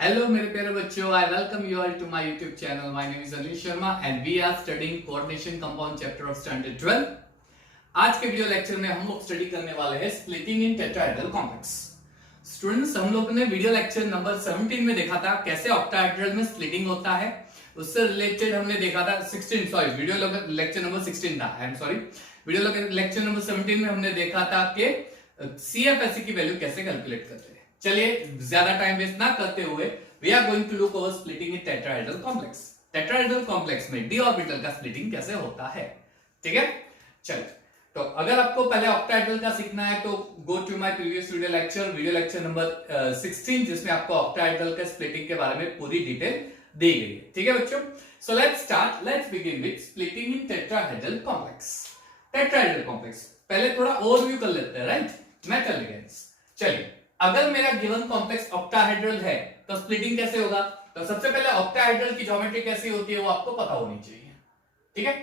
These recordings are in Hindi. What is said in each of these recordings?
Hello मेरे प्यारे बच्चों, I welcome you all to my YouTube channel. My name is Anil Sharma and we are studying coordination compound chapter of standard 12. आज के वीडियो लेक्चर में हम लोग स्टडी करने वाले हैं splitting in tetrahedral complex. Students, हम लोग ने वीडियो लेक्चर नंबर 17 में देखा था कैसे ऑक्टाहेड्रल में स्प्लिटिंग होता है। उससे रिलेटेड हमने देखा था 16 सॉरी वीडियो लेक्चर नंबर 16 था, I am sorry. Video lecture number 17 में हमने देखा था कि CFSE की वैल्यू कैसे कैलकुलेट करते हैं। चलिए ज्यादा टाइम वेस्ट ना करते हुए we are going to look over splitting in tetrahedral complex. Tetrahedral complex में डी ऑर्बिटल का स्प्लिटिंग कैसे होता है, ठीक है। चलिए, तो अगर आपको पहले ऑक्टाहेड्रल का सीखना है तो go to my previous video lecture number 16, जिसमें आपको ऑक्टाहेड्रल के स्प्लिटिंग के बारे में पूरी डिटेल दी गई है, ठीक है बच्चों। So let's begin with splitting in tetrahedral complex. Tetrahedral complex पहले थोड़ा ओवरव्यू कर लेते हैं, राइट। Metal ligands. चलिए, अगर मेरा गिवन कॉम्प्लेक्स ऑक्टाहेड्रल है तो स्प्लिटिंग कैसे होगा। तो सबसे पहले ऑक्टाहेड्रल की ज्योमेट्री कैसी होती है वो आपको पता होनी चाहिए, ठीक है।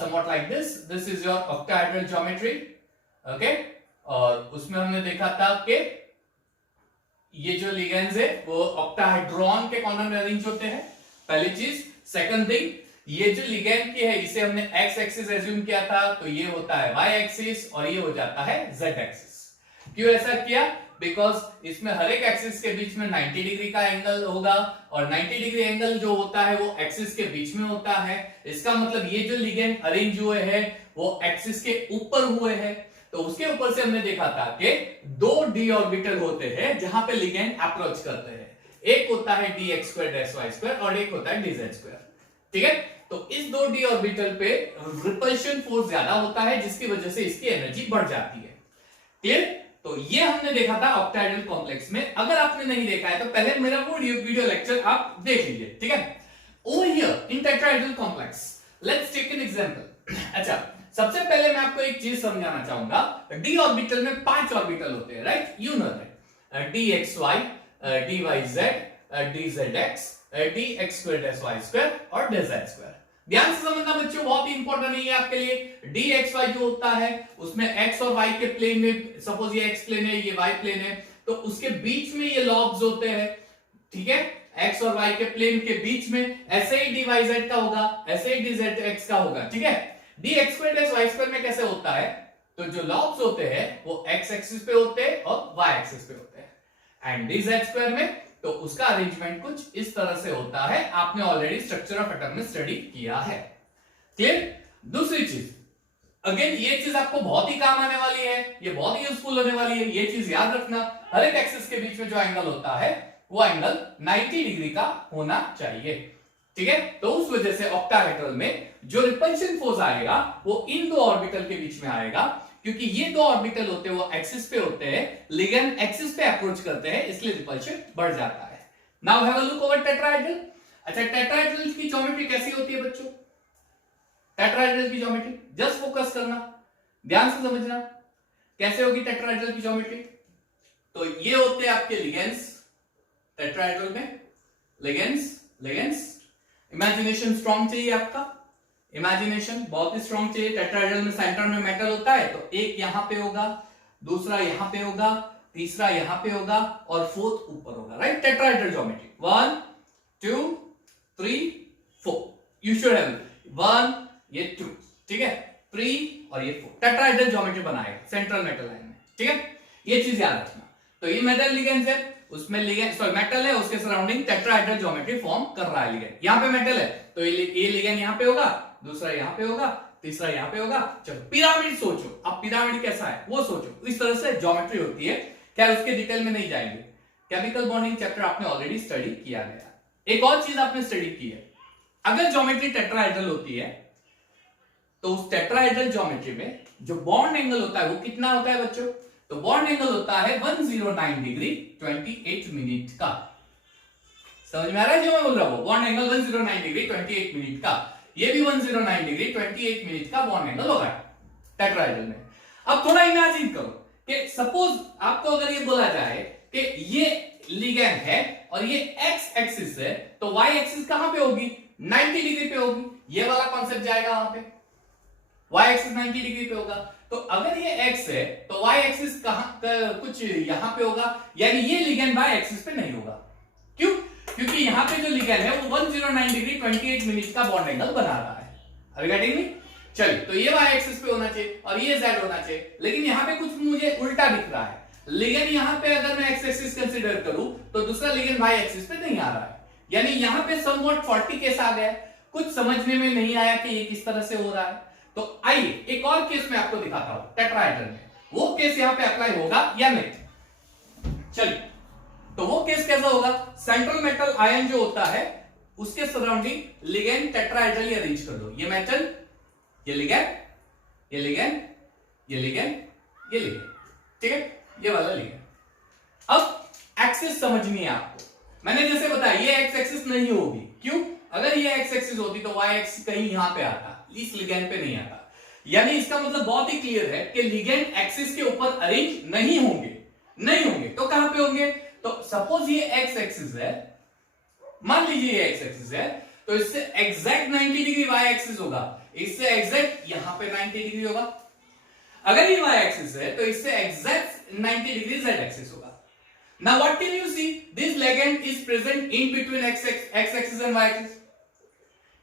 somewhat like this is your octahedral geometry, okay। और उसमें हमने देखा था कि ये जो लिगेंड्स है वो ऑक्टाहेड्रॉन के कॉर्नर में अरेंज होते हैं, पहली चीज। सेकंड थिंग, ये जो लिगेंड की है इसे हमने एक्स एक्सिस एज्यूम किया था, तो ये होता है वाई एक्सिस और ये हो जाता है जेड एक्सिस। क्यों ऐसा किया? बिकॉज इसमें हर एक एक्सिस के बीच में 90 डिग्री का एंगल होगा और 90 डिग्री एंगल जो होता है वो एक्सिस के बीच में होता है। इसका मतलब ये जो लिगेंड अरेंज हुए हैं वो एक्सिस के ऊपर हुए हैं। तो उसके ऊपर से हमने देखा था कि दो डी ऑर्बिटल होते हैं जहां पे लिगेंड अप्रोच करते हैं। एक होता है dx2 और एक होता है dz2, ठीक है। तो इस दो डी ऑर्बिटल पे रिपल्शन फोर्स ज्यादा होता है जिसकी वजह से इसकी एनर्जी बढ़ जाती है, क्लियर। तो ये हमने देखा था ऑक्टाहेड्रल कॉम्प्लेक्स में। अगर आपने नहीं देखा है तो पहले मेरा वो वीडियो लेक्चर आप देख लीजिए, ठीक है। Over here in tetrahedral complex let's take an example. अच्छा, सबसे पहले मैं आपको एक चीज समझाना चाहूंगा। डी ऑर्बिटल में 5 ऑर्बिटल होते हैं, right. You know that dxy, dyz, dzx, dx2 और dz2। ध्यान से समझना बच्चों, बहुत ही इंपॉर्टेंट है ये आपके लिए। dxy जो होता है उसमें x और y के प्लेन में, सपोज ये x प्लेन है ये y प्लेन है, तो उसके बीच में ये लॉब्स होते हैं, ठीक है। x और y के प्लेन के बीच में ऐसे ही dyz का होगा, ऐसे ही dzx का होगा, ठीक है। dx2 में कैसे होता है, तो जो लॉब्स होते हैं वो x एक्सिस पे होते हैं और y एक्सिस पे होते हैं। एंड dz2 में तो उसका अरेंजमेंट कुछ इस तरह से होता है। आपने ऑलरेडी स्ट्रक्चर ऑफ एटम में स्टडी किया है, क्लियर। दूसरी चीज, अगेन ये चीज आपको बहुत ही काम आने वाली है, ये बहुत ही यूजफुल होने वाली है। ये चीज याद रखना, हर एक एक्सिस के बीच में जो एंगल होता है वो एंगल 90 डिग्री का होना चाहिए, ठीक है। तो उस वजह से ऑक्टाहेड्रल में जो रिपल्शन फोर्स आएगा वो इन दो ऑर्बिटल के बीच में आएगा, क्योंकि ये दो ऑर्बिटल होते हैं वो एक्सिस पे होते हैं, लिगेंड एक्सिस पे अप्रोच करते हैं, इसलिए रिपल्शन बढ़ जाता है। Now have a look over tetrahedral. अच्छा, टेट्राहेड्रल की ज्योमेट्री कैसी होती है बच्चों? टेट्राहेड्रल की ज्योमेट्री जस्ट फोकस करना, ध्यान से समझना कैसे होगी टेट्राहेड्रल की ज्योमेट्री। तो ये होते हैं आपके लिगेंड्स टेट्राहेड्रल में, लिगेंड्स। इमेजिनेशन स्ट्रांग चाहिए आपका, इमेजिनेशन बहुत ही स्ट्रांग चाहिए। टेट्राहेड्रल में सेंटर में मेटल होता है, तो एक यहां पे होगा, दूसरा यहां पे होगा, तीसरा यहां पे होगा और फोर्थ ऊपर होगा, right. Tetrahedral geometry 1 2 3 4, you should have 1 ये 2, ठीक है, 3 और ये 4। टेट्राहेड्रल ज्योमेट्री बनाएगा सेंट्रल मेटल लाइन में, ठीक है। ये चीज याद रखना। तो ये मेटल लिगेंड्स है, उसमें मेटल है, उसके सराउंडिंग टेट्राहेड्रल ज्योमेट्री फॉर्म कर रहा है लिगेंड। यहां पे मेटल है तो ये लिगेंड यहां पे होगा, दूसरा यहां पे होगा, तीसरा यहां पे होगा। चलो पिरामिड सोचो, अब पिरामिड कैसा है वो सोचो। इस तरह से ज्योमेट्री होती है। क्या उसके डिटेल में नहीं जाएंगे, केमिकल बॉन्डिंग चैप्टर आपने ऑलरेडी स्टडी किया गया। एक और चीज आपने स्टडी की है, अगर ज्योमेट्री टेट्राहेड्रल होती है तो उस टेट्राहेड्रल ज्योमेट्री में जो बॉन्ड एंगल होता है वो कितना होता है बच्चों? तो बॉन्ड एंगल होता है 109 डिग्री 28 मिनट का। समझ में आ रहा है जो मैं बोल रहा हूं? बॉन्ड एंगल 109 डिग्री 28 मिनट का, ये भी 109 डिग्री 28 मिनट का बॉन्ड एंगल होगा टेट्राहेड्रल में। अब थोड़ा इमेजिन करो कि सपोज आपको अगर ये बोला जाए कि ये लिगेंड है और ये एक्स एक्सिस है, तो वाई एक्सिस कहां पे होगी? 90 डिग्री पे होगी। ये वाला कॉन्सेप्ट जाएगा वहां पे, वाई एक्सिस 90 डिग्री पे होगा। तो अगर ये x है तो y एक्सिस कहां कुछ यहां पे होगा, यानी ये लिगेंड y एक्सिस पे नहीं होगा। क्यों? यहाँ पे जो लिगेंड है वो 109 डिग्री 28 मिनट का बॉन्ड एंगल बना रहा है। Are you getting me? चलिए, तो ये y एक्सिस पे होना चाहिए और ये z होना चाहिए, लेकिन यहाँ पे कुछ मुझे उल्टा दिख रहा है। लिगेंड यहाँ पे अगर मैं x एक्सिस कंसीडर करूं तो दूसरा लिगेंड y एक्सिस पे नहीं आ रहा है, यानी यहाँ पे समवॉट 40 केस आ गया। कुछ समझने में नहीं आया कि ये किस तरह से हो रहा है। तो आइए एक और केस मैं आपको दिखाता हूं टेट्राहेड्रल में, वो केस यहाँ पे अप्लाई होगा या नहीं। चलिए, तो वो केस कैसा होगा? सेंट्रल मेटल आयन जो होता है उसके सराउंडिंग लिगेंड टेट्राहेड्रली अरेंज कर दो। ये मेटल, ये लिगेंड, ये लिगेंड, ये लिगेंड, ये लिगेंड, ठीक है, ये वाला लिगेंड। अब एक्सिस समझनी है आपको। मैंने जैसे बताया ये एक्स एक्सिस नहीं होगी, क्यों? अगर ये एक्स एक्सिस होती तो वाई एक्सिस कहीं यहां पे आता, इस लिगेंड पे नहीं आता। यानी इसका मतलब बहुत ही क्लियर है कि लिगेंड एक्सिस के ऊपर अरेंज नहीं होंगे। नहीं होंगे तो कहां पे होंगे? तो सपोज ये एक्स एक्सिस है, मान लीजिए ये एक्स एक्सिस है, तो इससे एग्जैक्ट 90 डिग्री वाई एक्सिस होगा, इससे एग्जैक्ट यहां पे 90 डिग्री होगा। अगर ये वाई एक्सिस है तो इससे एग्जैक्ट 90 डिग्री जेड एक्सिस होगा। Now what can you see? This ligand is present in between x axis and y axis.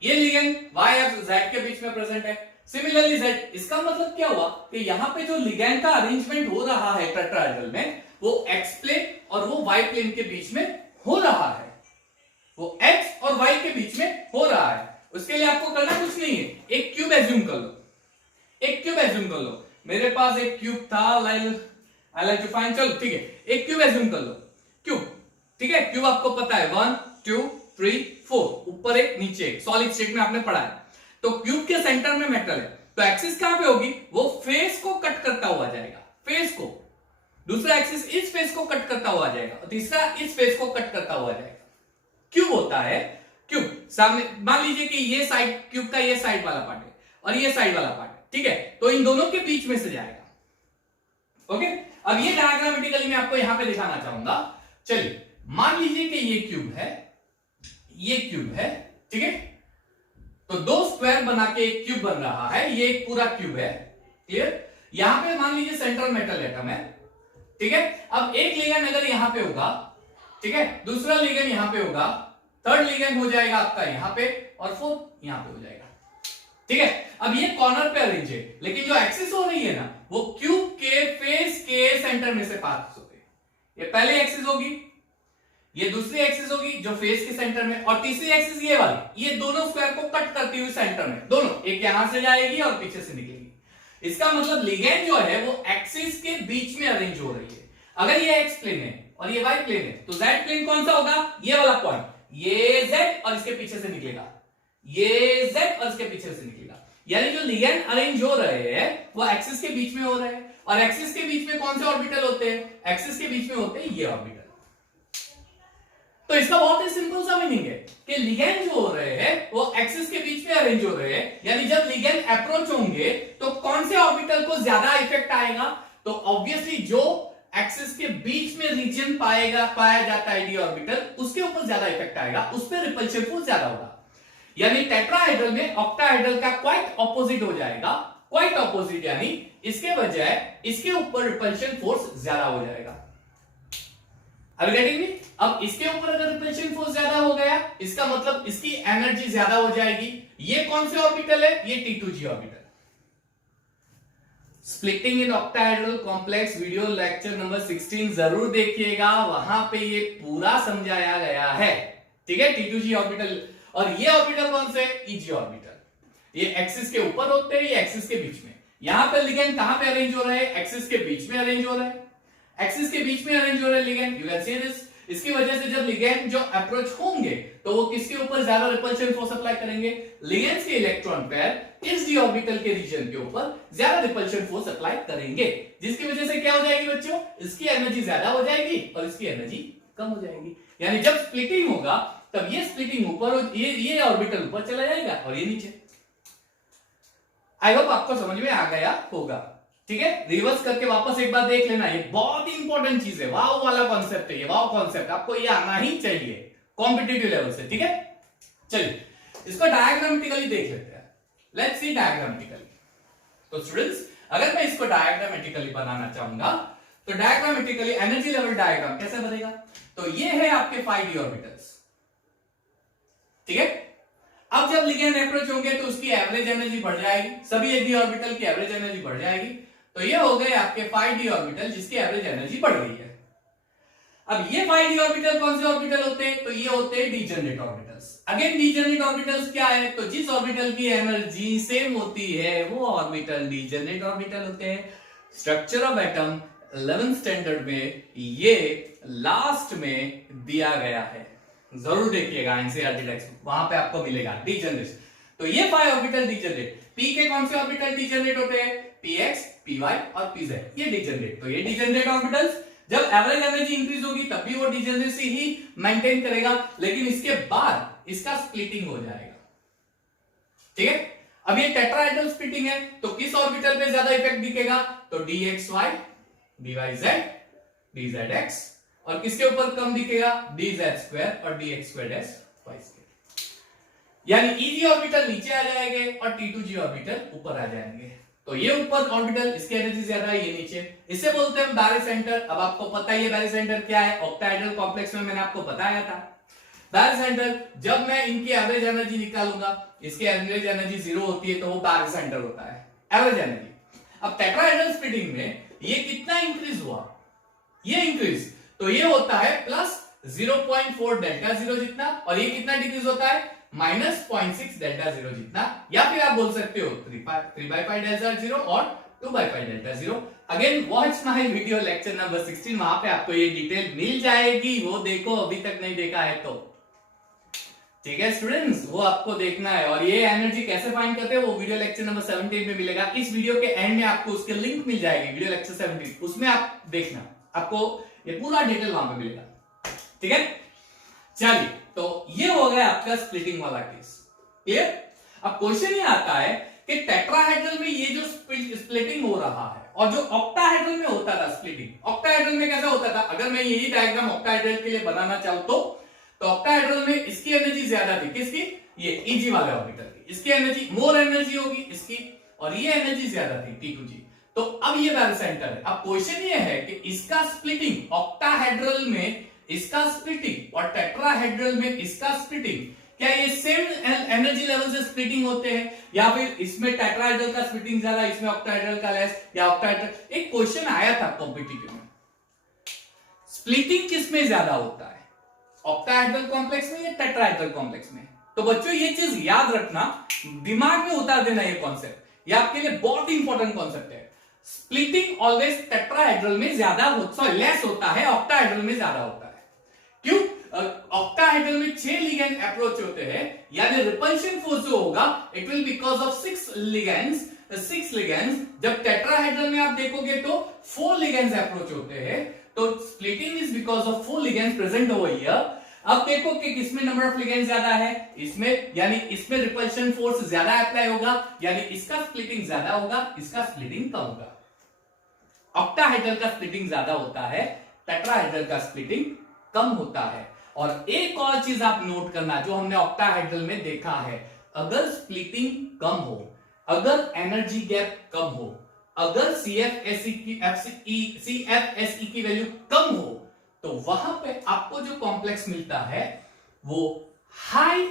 ये ligand y और z के बीच में प्रेजेंट है। सिमिलरली z, इसका मतलब क्या हुआ कि यहाँ पे जो ligand का अरेंजमेंट हो रहा है टेट्राहेड्रल में, वो x प्लेन और वो y प्लेन के बीच में हो रहा है। वो x और y के बीच में हो रहा है। उसके लिए आपको करना कुछ नहीं है, एक क्यूब एज्यूम कर लो। एक क्यूब एज्यूम कर लो। मेरे पास एक क्यूब था, I like to find, चलो ठीक है, एक क्यूब एज्यूम कर लो। क्यूब, ठीक है, क्यूब आपको पता है 1 2 3 4, ऊपर एक नीचे एक, सॉलिड स्टेट में आपने पढ़ा है। तो क्यूब के सेंटर में मेटल है, तो एक्सिस कहां पे होगी? वो फेस को कट करता हुआ जाएगा, फेस को। दूसरा एक्सिस इस फेस को कट करता हुआ जाएगा और तीसरा इस फेस को कट करता हुआ जाएगा। क्यूब होता है, क्यूब सामने मान लीजिए कि ये साइड, क्यूब का ये साइड वाला पार्ट है और ये साइड वाला पार्ट है, ठीक है, तो इन दोनों के बीच में से जाएगा। ओके, अब ये डायग्रामेटिकली मैं आपको यहां पे दिखाना चाहूंगा। चलिए, मान लीजिए कि ये क्यूब है, ये क्यूब है, ठीक है, तो दो स्क्वायर बना के एक क्यूब बन रहा है, ये एक पूरा क्यूब है, क्लियर। यहां पे मान लीजिए सेंट्रल मेटल एटम है, ठीक है। अब एक लिगेंड अगर यहां पे होगा, ठीक है, दूसरा लिगेंड यहां पे होगा, थर्ड लिगेंड हो जाएगा आपका यहां पे और फोर्थ यहां पे हो जाएगा, ठीक है। अब ये कॉर्नर पे अरेंज है, लेकिन जो एक्सिस हो रही है ना, वो क्यूब के फेस के सेंटर में से पास होते हैं। ये पहली एक्सिस होगी, ये दूसरी एक्सिस होगी जो फेस के सेंटर में, और तीसरी एक्सिस ये वाली, ये दोनों स्क्वायर को कट करती हुई सेंटर में, दोनों, एक यहां से जाएगी और पीछे से निकलेगी। इसका मतलब लिगेंड जो है वो एक्सिस के बीच में अरेंज हो रही है। अगर ये एक्स प्लेन है और ये वाई प्लेन है, तो जेड प्लेन कौन सा होगा? ये वाला पॉइंट, ये जेड और इसके पीछे से निकलेगा, ये जेड और इसके पीछे से निकलेगा। यानी जो लिगेंड अरेंज हो रहे हैं वो एक्सिस के बीच में हो रहे हैं, और एक्सिस के बीच में कौन से ऑर्बिटल होते हैं? एक्सिस के बीच में होते हैं ये ऑर्बिटल। तो इसका बहुत ही सिंपल सा मीनिंग है कि लिगेंड जो हो रहे हैं वो एक्सिस के बीच में अरेंज हो रहे हैं। यानी जब लिगेंड अप्रोच होंगे तो कौन से ऑर्बिटल को ज्यादा इफेक्ट आएगा? तो ऑब्वियसली जो एक्सिस के बीच में रीजन पाया जाता है डी ऑर्बिटल, उसके ऊपर ज्यादा इफेक्ट आएगा, उस पर रिपल्शन फोर्स ज्यादा होगा। यानी टेट्राहेड्रल में ऑक्टाहेड्रल का क्वाइट ऑपोजिट हो जाएगा, क्वाइट ऑपोजिट, यानी इसके बजाय इसके ऊपर रिपल्शन फोर्स ज्यादा हो जाएगा। Are you getting me? अब इसके ऊपर अगर रिपल्शन फोर्स ज्यादा हो गया, इसका मतलब इसकी एनर्जी ज्यादा हो जाएगी। ये कौन से ऑर्बिटल है? ये T2G orbital. Splitting in octahedral complex video lecture number 16 जरूर देखिएगा, वहां पे ये पूरा समझाया गया है, ठीक है। T2G ऑर्बिटल, और ये ऑर्बिटल कौन से? EG orbital. ये एक्सिस के ऊपर होते हैं, ये एक्सिस के बीच में। यहां पे लिगेंड कहां पे अरेंज हो रहे हैं? एक्सिस के बीच में अरेंज हो रहे हैं, एक्सिस के बीच में अरेंज हो रहे हैं ligand, you can see this. इसकी वजह से जब लिगेंड जो अप्रोच होंगे तो वो किसके ऊपर ज्यादा रिपल्शन फोर्स अप्लाई करेंगे? लिगेंड्स के इलेक्ट्रॉन पेयर इस डी ऑर्बिटल के रीजन के ऊपर ज्यादा रिपल्शन फोर्स अप्लाई करेंगे, जिसकी वजह से क्या हो जाएगी बच्चों? इसकी एनर्जी ज्यादा हो जाएगी और इसकी एनर्जी कम हो जाएगी। यानी जब स्प्लिटिंग होगा तब ये स्प्लिटिंग ऊपर, ये ऑर्बिटल ऊपर चला जाएगा और ये नीचे। आई होप आपको समझ में आ गया होगा, ठीक है। रिवर्स करके वापस एक बार देख लेना, ये बहुत ही इंपॉर्टेंट चीज है, वाव वाला कॉन्सेप्ट है ये, वाव कॉन्सेप्ट आपको ये आना ही चाहिए कॉम्पिटिटिव लेवल से, ठीक है। चलिए इसको डायग्रामेटिकली देख लेते हैं। Let's see diagrammatically. तो स्टूडेंट्स, अगर मैं इसको डायग्रामेटिकली बनाना चाहूंगा तो डायग्रामेटिकली एनर्जी लेवल डायग्राम कैसे बनेगा? तो ये है आपके 5d ऑर्बिटल्स, ठीक है। अब जब लिगेंड अप्रोच होंगे तो उसकी एवरेज एनर्जी बढ़ जाएगी, सभी d ऑर्बिटल की एवरेज एनर्जी बढ़ जाएगी। तो ये हो गए आपके 5d ऑर्बिटल जिसकी एवरेज एनर्जी बढ़ गई है। अब ये 5d ऑर्बिटल कौन से ऑर्बिटल होते हैं? तो ये होते हैं degenerate orbitals. Again degenerate orbitals क्या है? तो जिस ऑर्बिटल की एनर्जी सेम होती है वो ऑर्बिटल डीजेनरेट ऑर्बिटल होते हैं। Structure of atom 11th standard में ये लास्ट में दिया गया है, जरूर देखिएगा एनसीईआरटी टेक्स्ट बुक, वहां पे आपको मिलेगा डीजेनरेट। तो ये 5 ऑर्बिटल डीजेनरेट, पी के कौन से ऑर्बिटल डीजेनरेट होते हैं? px, py और pz, ये डीजेनरेट। तो ये डीजेनरेट ऑर्बिटल्स जब एवरेज एनर्जी इंक्रीज होगी तब भी वो डीजेनरेसी ही मेंटेन करेगा, लेकिन इसके बाद इसका स्प्लिटिंग हो जाएगा। ठीक है। अब ये टेट्राहेड्रल स्प्लिटिंग है तो किस ऑर्बिटल पे ज्यादा इफेक्ट दिखेगा? तो dxy, dyz, dzx, और किसके ऊपर कम दिखेगा? dz² और dx²-y²। यानी Eg ऑर्बिटल नीचे आ जाएंगे और T2g ऑर्बिटल ऊपर आ जाएंगे। तो ये ऊपर ऑर्बिटल इसकी एनर्जी ज्यादा है, ये नीचे, इसे बोलते हैं बैरिसेंटर। अब आपको पता ही है बैरिसेंटर क्या है, ऑक्टाहेड्रल कॉम्प्लेक्स में मैंने आपको बताया था। बैरिसेंटर जब मैं इनकी एवरेज एनर्जी निकालूंगा, इसकी एवरेज एनर्जी 0 होती है तो वो बैरिसेंटर होता है, एवरेज एनर्जी। अब टेट्राहेड्रल स्प्लिटिंग में ये कितना इंक्रीज हुआ? ये इंक्रीज तो ये होता है प्लस 0.4 डेल्टा 0 जितना, और ये कितना डिक्रीज होता है? -0.6 डेल्टा 0 जितना, या फिर आप बोल सकते हो 3/5 डेल्टा 0 और 2/5 delta 0। Again watch my video lecture number 16, वहां पे आपको ये डिटेल मिल जाएगी, वो देखो अभी तक नहीं देखा है तो। ठीक है स्टूडेंट्स, वो आपको देखना है। और ये एनर्जी कैसे फाइंड करते हैं वो वीडियो लेक्चर नंबर 17 में मिलेगा। इस वीडियो के एंड में आपको उसके लिंक मिल जाएगी, वीडियो लेक्चर 17, उसमें आप देखना, आपको ये पूरा डिटेल वहां पे मिलेगा। ठीक है, चलिए, तो ये हो गया आपका स्प्लिटिंग वाला केस। क्लियर? अब क्वेश्चन ये आता है कि टेट्राहेड्रल में ये जो स्प्लिटिंग हो रहा है और जो ऑक्टाहेड्रल में होता था स्प्लिटिंग, ऑक्टाहेड्रल में कैसा होता था? अगर मैं यही डायग्राम ऑक्टाहेड्रल के लिए बनाना चाहूं तो ऑक्टाहेड्रल में इसकी एनर्जी ज्यादा थी, किसकी? ये Eg वाले ऑर्बिटल की, इसकी एनर्जी मोर एनर्जी होगी इसकी, और ये एनर्जी ज्यादा थी T2g। तो अब ये बैरिसेंटर है। अब क्वेश्चन ये है कि इसका स्प्लिटिंग ऑक्टाहेड्रल में इसका स्प्लिटिंग और टेट्राहेड्रल में इसका स्प्लिटिंग, क्या ये सेम एनर्जी लेवल से स्प्लिटिंग होते हैं, या फिर इसमें टेट्राहेड्रल का स्प्लिटिंग ज्यादा, इसमें ऑक्टाहेड्रल का लेस, या ऑक्टाहेड्रल। एक क्वेश्चन आया था कॉम्पिटिटिव में, स्प्लिटिंग किसमें ज्यादा होता है, ऑक्टाहेड्रल कॉम्प्लेक्स में या टेट्राहेड्रल कॉम्प्लेक्स में? तो बच्चों ये चीज याद रखना, दिमाग में उतार देना ये कॉन्सेप्ट, ये आपके लिए बहुत इंपॉर्टेंट कॉन्सेप्ट है। स्प्लिटिंग ऑलवेज टेट्राहेड्रल में ज्यादा लेस होता है, ऑक्टाहेड्रल में ज्यादा होता है। क्यों? ऑक्टाहेड्रल में 6 लिगेंड अप्रोच होते हैं, यानी रिपल्शन फोर्स जो होगा it will because of 6 ligands. 6 ligands, जब टेट्राहेड्रल में आप देखोगे तो 4 लिगेंड्स अप्रोच होते हैं, तो splitting is because of 4 ligands present over here. अब देखो कि किसमें नंबर ऑफ लिगेंड्स ज्यादा है, इसमें, यानी इसमें रिपल्शन फोर्स ज्यादा अप्लाई होगा, यानी इसका स्प्लिटिंग ज्यादा होगा, इसका स्प्लिटिंग कम होगा। ऑक्टाहेड्रल का स्प्लिटिंग ज्यादा होता है, टेट्राहेड्रल का स्प्लिटिंग कम होता है। और एक और चीज आप नोट करना जो हमने ऑक्टाहेड्रल में देखा है, अगर स्प्लिटिंग कम हो, अगर एनर्जी गैप कम हो, अगर CFSE की वैल्यू कम हो, तो वहां पे आपको जो कॉम्प्लेक्स मिलता है वो हाई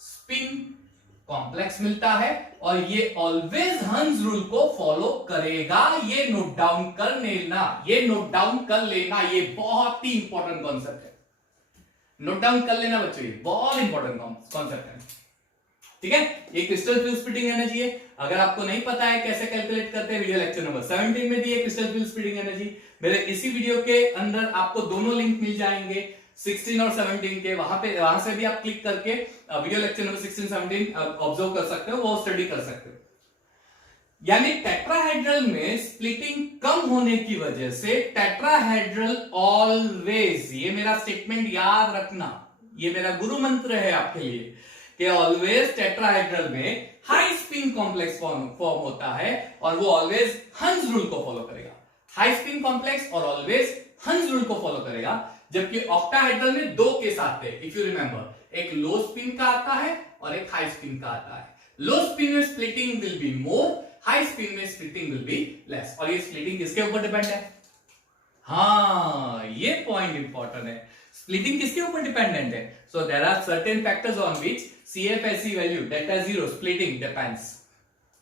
स्पिन कॉम्प्लेक्स मिलता है, और ये ऑलवेज हंस रूल को फॉलो करेगा। ये नोट डाउन कर लेना, ये नोट डाउन कर लेना, ये बहुत ही इंपॉर्टेंट कॉन्सेप्ट है। नोट डाउन कर लेना बच्चों, ये बहुत इंपॉर्टेंट कॉन्सेप्ट है। ठीक है, ये क्रिस्टल फ्यूल स्प्लिटिंग एनर्जी है। अगर आपको नहीं पता है कैसे कैलकुलेट करते हैं, वीडियो लेक्चर नंबर 17 में दी है क्रिस्टल फ्यूल स्प्लिटिंग एनर्जी। मेरे इसी वीडियो के अंदर आपको दोनों लिंक मिल जाएंगे, 16 और 17 के, वहां से भी आप क्लिक करके वीडियो लेक्चर नंबर 16-17 ऑब्जर्व कर सकते हो, वो स्टडी कर सकते हो। यानी टेट्राहेड्रल में स्प्लिटिंग कम होने की वजह से टेट्राहेड्रल ऑलवेज, ये मेरा स्टेटमेंट याद रखना, ये मेरा गुरु मंत्र है आपके लिए, कि ऑलवेज टेट्राहेड्रल में हाई स्पिन कॉम्प्लेक्स फॉर्म होता है, और वो ऑलवेज हंस रूल को फॉलो करेगा। हाई स्पिन कॉम्प्लेक्स और ऑलवेज हंस रूल को फॉलो करेगा। जबकि ऑक्टाहेड्रल में 2 केस आते हैं, इफ यू रिमेंबर, एक लो स्पिन का आता है और एक हाई स्पिन का आता है। लो स्पिन में splitting will be more, high spin में स्प्लिटिंग विल बी लेस। और ये स्प्लिटिंग किसके ऊपर डिपेंड है? हाँ, ये पॉइंट इंपॉर्टेंट है। स्प्लिटिंग किसके ऊपर डिपेंडेंट है? So there are certain factors on which CFSE value delta zero splitting depends.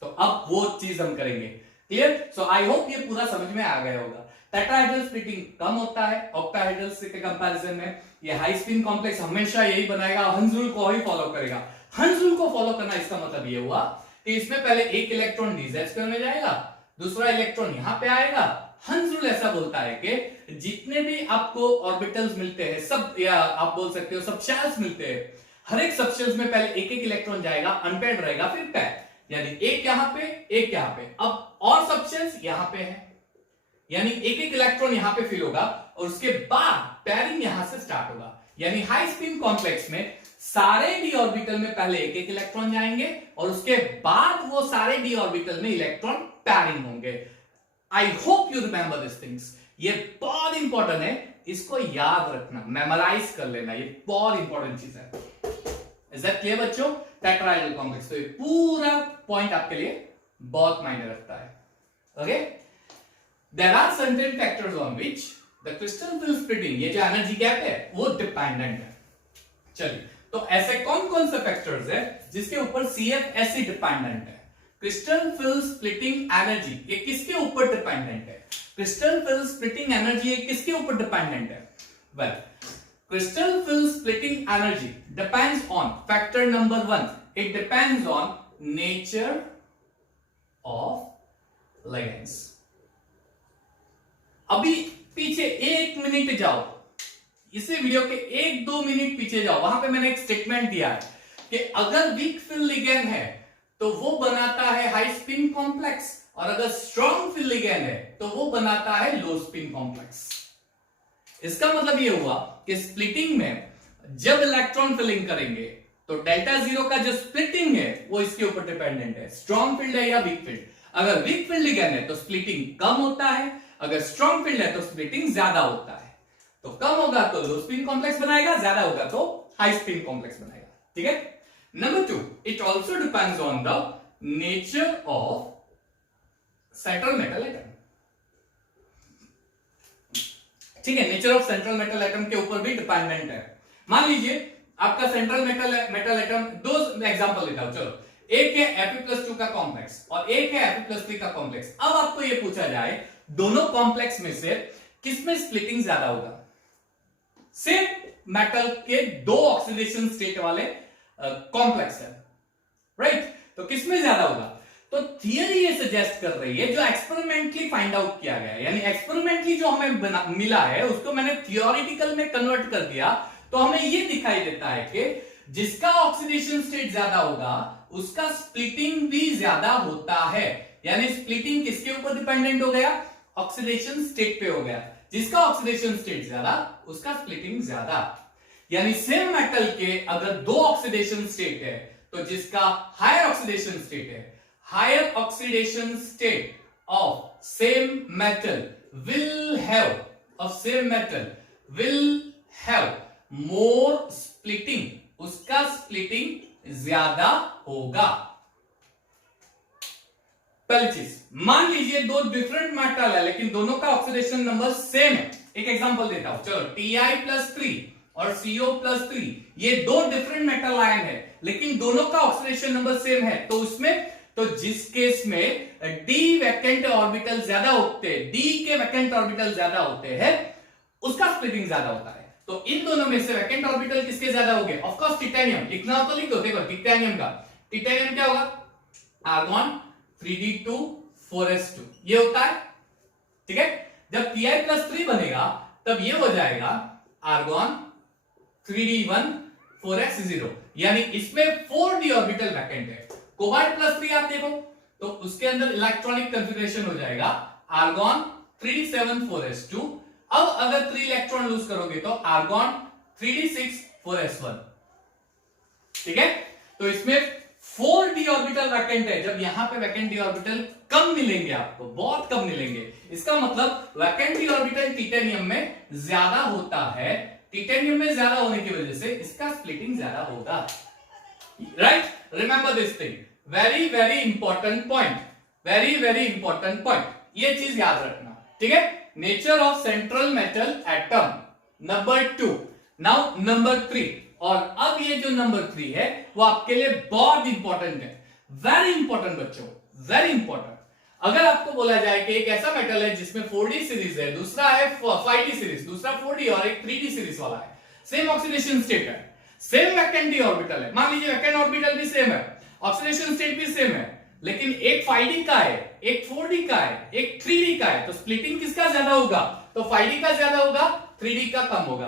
तो अब वो चीज हम करेंगे। क्लियर? सो आई होप ये पूरा समझ में आ गया होगा। टेट्राहेड्रल स्प्लिटिंग कम होता है ऑक्टाहेड्रल के कंपैरिजन में। ये हाई स्पिन कॉम्प्लेक्स हमेशा यही बनाएगा, हंस रूल को ही फॉलो करेगा। हंस रूल को फॉलो करना इसका मतलब ये हुआ कि इसमें पहले एक इलेक्ट्रॉन डीज स्क्वायर में जाएगा, दूसरा इलेक्ट्रॉन यहां पे आएगा। हंस रूल ऐसा बोलता है कि जितने भी आपको ऑर्बिटल्स मिलते हैं सब, या आप बोल सकते हो सब शेल्स मिलते हैं, हर एक सब शेल्स में पहले एक एक इलेक्ट्रॉन जाएगा, अनपेयर्ड रहेगा, फिर पेयर, यानी एक यहां पे एक यहां पे। अब और सब शेल्स यहां पे है, यानी एक एक इलेक्ट्रॉन यहां पे फिल होगा और उसके बाद पेयरिंग यहां से स्टार्ट होगा। यानी हाई स्पिन कॉम्प्लेक्स में सारे डी ऑर्बिटल में पहले एक एक इलेक्ट्रॉन जाएंगे और उसके बाद वो सारे डी ऑर्बिटल में इलेक्ट्रॉन पेयरिंग होंगे। I hope you remember this things. ये बहुत इंपॉर्टेंट है, इसको याद रखना, मेमोराइज कर लेना, ये बहुत इंपॉर्टेंट चीज है। इज दैट क्लियर बच्चों? टेट्राहेड्रल कॉम्प्लेक्स, तो ये पूरा पॉइंट आपके लिए बहुत मायने रखता है। Okay, there are certain factors on which the crystal will splitting, ये जो एनर्जी गैप है वो डिपेंडेंट है। चलिए, तो ऐसे कौन कौन से फैक्टर्स है जिसके ऊपर CFSE डिपेंडेंट है? क्रिस्टल फिल स्प्लिटिंग एनर्जी, ये किसके ऊपर डिपेंडेंट है? क्रिस्टल फिल स्प्लिटिंग एनर्जी ये किसके ऊपर डिपेंडेंट है? Well, crystal field splitting energy depends on factor number 1, it depends on nature of ligands. अभी पीछे 1 मिनट जाओ, इसी वीडियो के 1-2 मिनट पीछे जाओ, वहां पे मैंने एक स्टेटमेंट दिया है कि अगर वीक फिल लिगेंड है तो वो बनाता है हाई स्पिन कॉम्प्लेक्स, और अगर स्ट्रॉन्ग फिल लिगेंड है तो वो बनाता है लो स्पिन कॉम्प्लेक्स। इसका मतलब ये हुआ कि स्प्लिटिंग में जब इलेक्ट्रॉन फिलिंग करेंगे तो डेल्टा जीरो का जो स्प्लिटिंग है वो इसके ऊपर डिपेंडेंट है, स्ट्रॉन्ग फील्ड है या वीक फील्ड। अगर वीक फील्ड लिगेंड है तो स्प्लिटिंग कम होता है, अगर स्ट्रॉन्ग फील्ड है तो स्प्लिटिंग ज्यादा होता है। तो कम होगा तो लो स्पिन कॉम्प्लेक्स बनाएगा, ज्यादा होगा तो हाई स्पिन कॉम्प्लेक्स बनाएगा। ठीक है। Number 2, it also depends on the nature of central metal atom. ठीक है, nature of central metal atom के ऊपर भी डिपेंडेंट है। मान लीजिए आपका सेंट्रल मेटल एटम, दो एग्जांपल देता हूं, चलो। एक है Fe+2 का कॉम्प्लेक्स और एक है Fe+3 का कॉम्प्लेक्स। अब आपको यह पूछा जाए दोनों कॉम्प्लेक्स में से किसमें स्प्लिटिंग ज्यादा होगा? सेम मेटल के दो ऑक्सीडेशन स्टेट वाले कॉम्प्लेक्स है, राइट? तो किसमें ज्यादा होगा? तो थियरी ये सजेस्ट कर रही है, जो एक्सपेरिमेंटली फाइंड आउट किया गया है, यानी एक्सपेरिमेंटली जो हमें मिला है उसको मैंने थियोरिटिकल में कन्वर्ट कर दिया, तो हमें ये दिखाई देता है कि जिसका ऑक्सीडेशन स्टेट ज्यादा होगा उसका स्प्लिटिंग भी ज्यादा होता है। यानी स्प्लिटिंग किसके ऊपर डिपेंडेंट हो गया? ऑक्सीडेशन स्टेट पे हो गया। जिसका ऑक्सीडेशन स्टेट ज्यादा उसका स्प्लिटिंग ज्यादा। यानी सेम मेटल के अगर दो ऑक्सीडेशन स्टेट है तो जिसका हायर ऑक्सीडेशन स्टेट है, higher oxidation state of same metal will have more splitting, उसका स्प्लिटिंग ज्यादा होगा। पहली चीज, मान लीजिए दो डिफरेंट मेटल है लेकिन दोनों का ऑक्सीडेशन नंबर सेम है। एक एग्जांपल देता हूं, चलो। Ti+3 और CO+3, ये दो डिफरेंट मेटल आयन है लेकिन दोनों का ऑक्सीडेशन नंबर सेम है। तो उसमें, तो जिस केस में D वैकेंट ऑर्बिटल ज्यादा होते हैं, D के वैकेंट ऑर्बिटल ज्यादा होते हैं, उसका स्प्लिटिंग ज्यादा होता है। तो इन दोनों में से वैकेंट ऑर्बिटल किसके ज्यादा होंगे? Of course titanium. लिखना तो लिख दो, देखो टिटेनियम का, टिटेनियम क्या होगा? आर्गॉन 3d2 4s2 ये होता है। ठीक है। जब Ti+3 बनेगा तब ये हो जाएगा आर्गॉन 3d1 4s0, यानी इसमें 4d ऑर्बिटल वैकेंट है। कोबाल्ट+3 आप देखो तो उसके अंदर इलेक्ट्रॉनिक कॉन्फ़िगरेशन हो जाएगा आर्गॉन 3d7 4s2। अब अगर 3 इलेक्ट्रॉन लूज करोगे तो आर्गॉन 3d6 4s1। ठीक है। तो इसमें 4d ऑर्बिटल वैकेंट है। जब यहां पे वैकेंट डी ऑर्बिटल कम मिलेंगे, आपको बहुत कम मिलेंगे, इसका मतलब वैकेंट डी ऑर्बिटल टिटेनियम में ज्यादा होता है। टिटेनियम में ज्यादा होने की वजह से इसका स्प्लिटिंग ज्यादा होगा, right? Remember this thing, very very important point, very very important point, ये चीज याद रखना। ठीक है। Nature of central metal atom. Number 2, now number 3, और अब ये जो नंबर 3 है वो आपके लिए बहुत इंपॉर्टेंट है, वेरी इंपॉर्टेंट बच्चों, वेरी इंपॉर्टेंट। अगर आपको बोला जाए कि एक ऐसा मेटल है जिसमें 4D सीरीज है, दूसरा है 5D सीरीज, दूसरा 4D और एक 3D सीरीज वाला है, सेम ऑक्सीडेशन स्टेट है, सेम वैकेंट डी ऑर्बिटल है, मान लीजिए वैकेंट ऑर्बिटल भी सेम है, ऑक्सीडेशन स्टेट भी सेम है, लेकिन एक 5D का है, एक 4D का है, एक 3D का है, तो स्प्लिटिंग किसका ज्यादा होगा? तो 5D का ज्यादा होगा, 3D का कम होगा।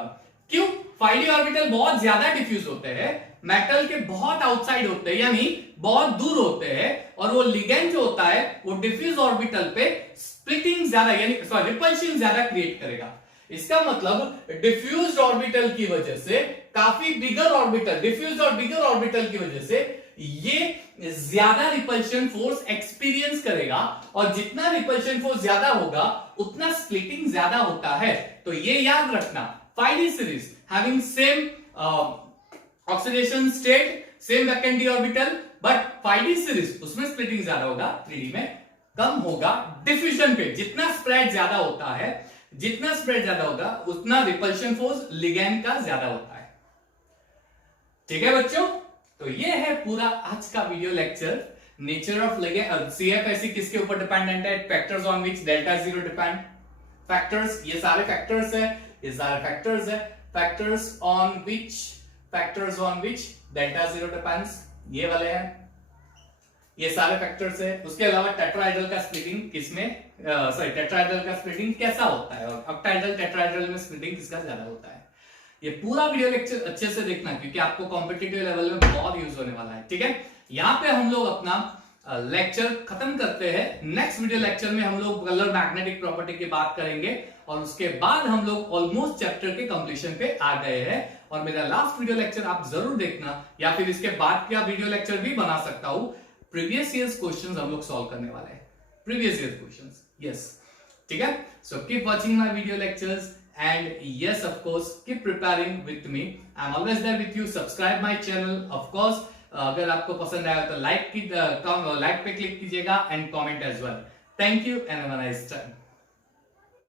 क्यों? 5D ऑर्बिटल बहुत ज्यादा डिफ्यूज होते हैं, मेटल के बहुत आउटसाइड होते हैं, यानी बहुत दूर होते हैं, और वो लिगेंड जो होता है वो डिफ्यूज ऑर्बिटल पे स्प्लिटिंग ज्यादा, यानी सॉरी रिपल्शन ज्यादा क्रिएट करेगा। इसका मतलब डिफ्यूज्ड ऑर्बिटल की वजह से काफी बिगर ऑर्बिटल, डिफ्यूज्ड और बिगर ऑर्बिटल की वजह से ये ज्यादा रिपल्शन फोर्स एक्सपीरियंस करेगा, और जितना रिपल्शन फोर्स ज्यादा होगा उतना स्प्लिटिंग ज्यादा होता है। तो ये याद रखना, 5D series having same oxidation state, same vacant d orbital, but 5D series उसमें स्प्लिटिंग ज्यादा होगा, 3D में कम होगा। डिफ्यूजन पे जितना स्प्रेड ज्यादा होता है, जितना स्प्रेड ज्यादा होगा उतना रिपल्शन फोर्स लिगैंड का ज्यादा होता है। ठीक है बच्चों, तो ये है पूरा आज का video lecture. Nature of ligand, CFSC किसके ऊपर डिपेंडेंट है? Factors on which delta zero depend, factors, ये सारे फैक्टर्स है, ये सारे फैक्टर्स है, factors on which delta zero depends, ये वाले हैं, ये सारे फैक्टर्स है। उसके अलावा टेट्राहेड्रल का स्प्लिटिंग किसमें, सॉरी टेट्राहेड्रल का स्प्लिटिंग कैसा होता है, और ऑक्टाहेड्रल टेट्राहेड्रल में स्प्लिटिंग किसका ज्यादा होता है। ये पूरा वीडियो लेक्चर अच्छे से देखना, क्योंकि आपको कॉम्पिटिटिव लेवल में बहुत यूज होने वाला है। ठीक है, यहाँ पे हम लोग अपना लेक्चर खत्म करते हैं। नेक्स्ट वीडियो लेक्चर में हम लोग कलर मैग्नेटिक प्रॉपर्टी की बात करेंगे, और उसके बाद हम लोग ऑलमोस्ट चैप्टर के कंप्लीशन पे आ गए हैं। और मेरा लास्ट वीडियो लेक्चर आप जरूर देखना, या फिर इसके बाद का वीडियो लेक्चर भी बना सकता हूं। प्रीवियस ईयर्स क्वेश्चंस हम लोग सॉल्व करने वाले हैं, प्रीवियस ईयर क्वेश्चंस, यस। ठीक है, so keep watching my video lectures, and yes, of course, keep preparing with me. I'm always there with you. Subscribe my channel, of course. अगर आपको पसंद आया तो लाइक पे क्लिक कीजिएगा, and comment as well. Thank you and have a nice time.